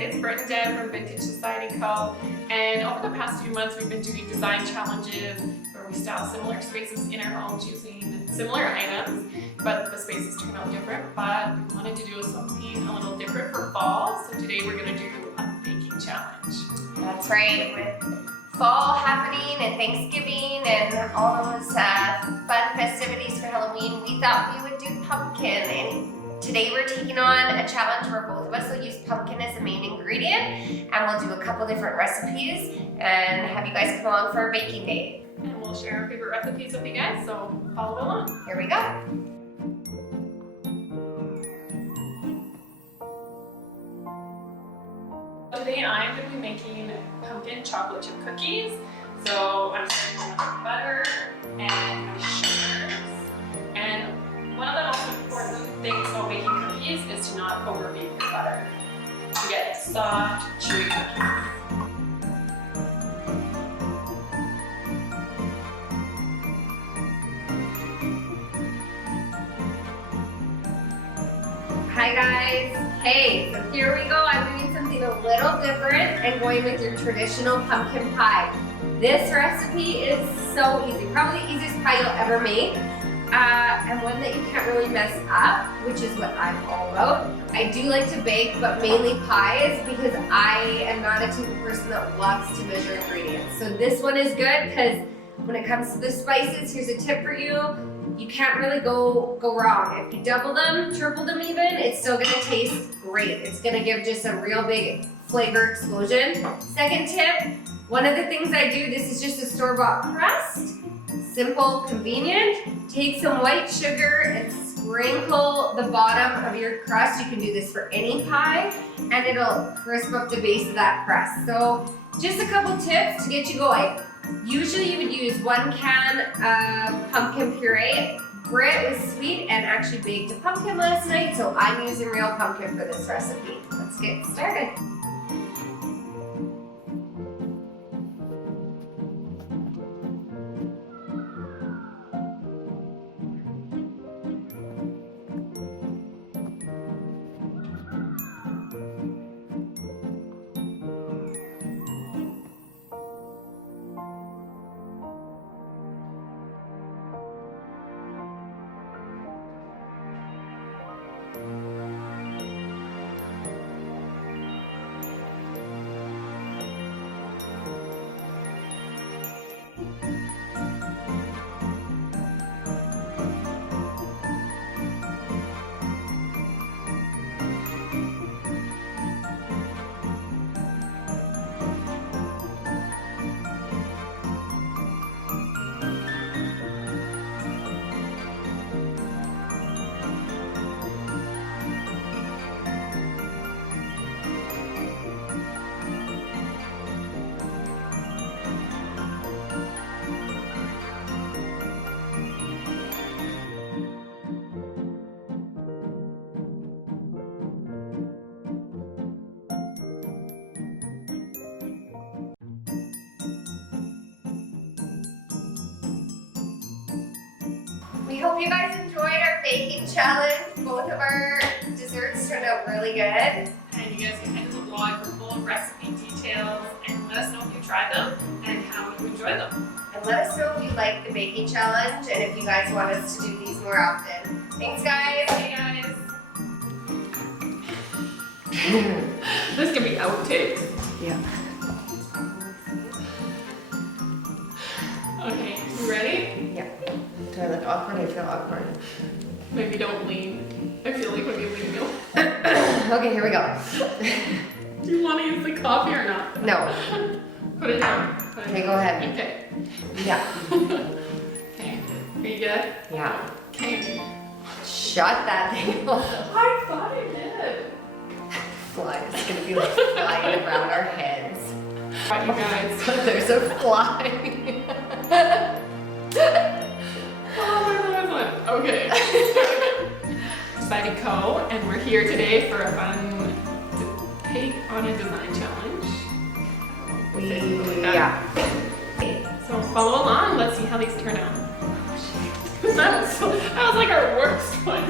it's Brett and Deb from Vintage Society Co. And over the past few months, we've been doing design challenges where we style similar spaces in our homes using similar items, but the spaces turn out different. But we wanted to do something a little different for fall, so today we're going to do a baking challenge. That's right, with fall happening and Thanksgiving and all those fun festivities for Halloween, we thought we would do pumpkin. And today we're taking on a challenge where both of us will use pumpkin as the main ingredient, and we'll do a couple different recipes and have you guys come along for our baking day. And we'll share our favorite recipes with you guys, so follow along. Here we go. Today I'm going to be making pumpkin chocolate chip cookies. So I'm starting with butter and sugars. And one of the most important things about making cookies is to not overbeat your butter to get soft, chewy cookies. Hi guys. Hey, so here we go. I'm doing something a little different and going with your traditional pumpkin pie. This recipe is so easy, probably the easiest pie you'll ever make, and one that you can't really mess up, which is what I'm all about. I do like to bake, but mainly pies because I am not a type of person that loves to measure ingredients. So this one is good because when it comes to the spices, here's a tip for you. You can't really go wrong. If you double them, triple them even, it's still gonna taste great. It's gonna give just a real big flavor explosion. Second tip, one of the things I do, this is just a store-bought crust. Simple, convenient. Take some white sugar and sprinkle the bottom of your crust. You can do this for any pie, and it'll crisp up the base of that crust. So just a couple tips to get you going. Usually you would use 1 can of pumpkin puree. Britt was sweet and actually baked a pumpkin last night, so I'm using real pumpkin for this recipe. Let's get started. We hope you guys enjoyed our baking challenge. Both of our desserts turned out really good. And you guys can head to the blog for full recipe details and let us know if you tried them and how you enjoy them. And let us know if you like the baking challenge and if you guys want us to do these more often. Thanks guys. Hey guys. This can be outtakes. Yeah. Okay, you ready? Yeah. Do I look awkward? I feel awkward. Maybe don't lean. I feel like when you lean, you'll... Okay, here we go. Do you want to use the coffee or not? No. Put it down. Put it Okay, down. go ahead. Okay. Yeah. Okay. Are you good? Yeah. Okay. Shut that thing off. I thought I did. Fly. It's gonna be like flying around our heads. Right, you guys. There's a fly. Oh, there was one. Okay. Society Co. And we're here today for a fun take on a design challenge. Yeah. So follow along. Let's see how these turn out. That was like our worst one.